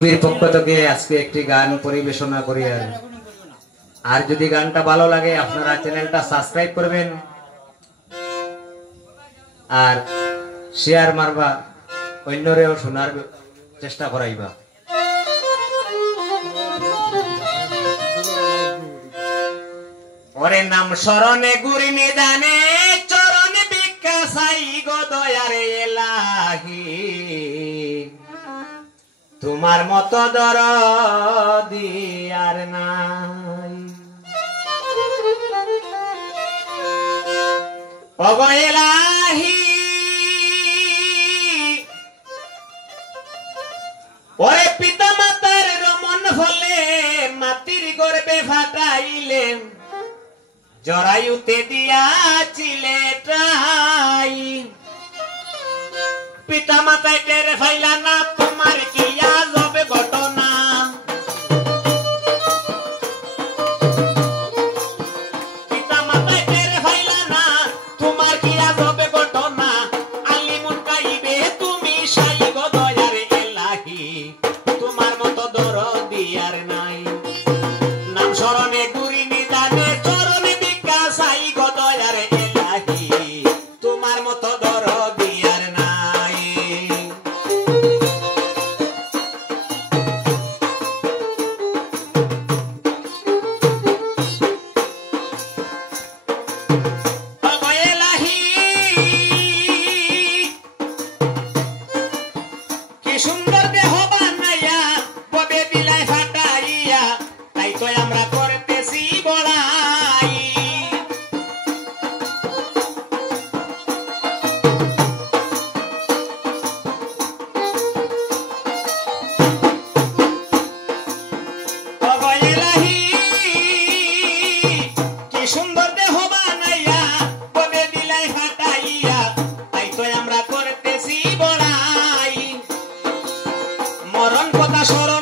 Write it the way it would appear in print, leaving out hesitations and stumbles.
বীর পক্ষ থেকে আজকে একটি গান পরিবেশনা করি। আর যদি গানটা ভালো লাগে আপনারা চ্যানেলটা সাবস্ক্রাইব করবেন আর শেয়ার মারবা, অন্যরেও শোনার চেষ্টা করাইবা। ওরে নাম স্মরণে গুরি নিদানে চরণে ভিক্ষা চাই গো দয়ারে এলাহি, তোমার মতো দরদি আর নাই। ওগো এলাহি ওরে পিতা মাতার রমন হলে মাটির গর্ভে ফাটাইলে জরায়ুতে দিয়াছিলে ঠাই। পিতা মাতায় টের ফাইলা না তোমার কি আজবে ঘটনা, পিতা মাতায় টের ফাইলা না তোমার কি আজবে ঘটনা। আলিমুন গাইবে তুমি সাই গো দয়ারে এলাহি, তোমার মতো দরদি আর নাই। নাম স্মরণে গুরি নিদানে চরণে ভিক্ষা চাই গো দয়ারে এলাহি, তোমার মতো দরদি আর নাই। ওগো এলাহি কি সুন্দর দেহ বানাইয়া ববে দিলাই ফাটাইয়া, তাই তো আমরা করতেছি বড়াই। ওগো এলাহি কি সুন্দর দেহ বানাইয়া ববে দিলাই ফাটাইয়া, তাই তো আমরা করতেছি বড়াই। মরণ কথা স্মরণ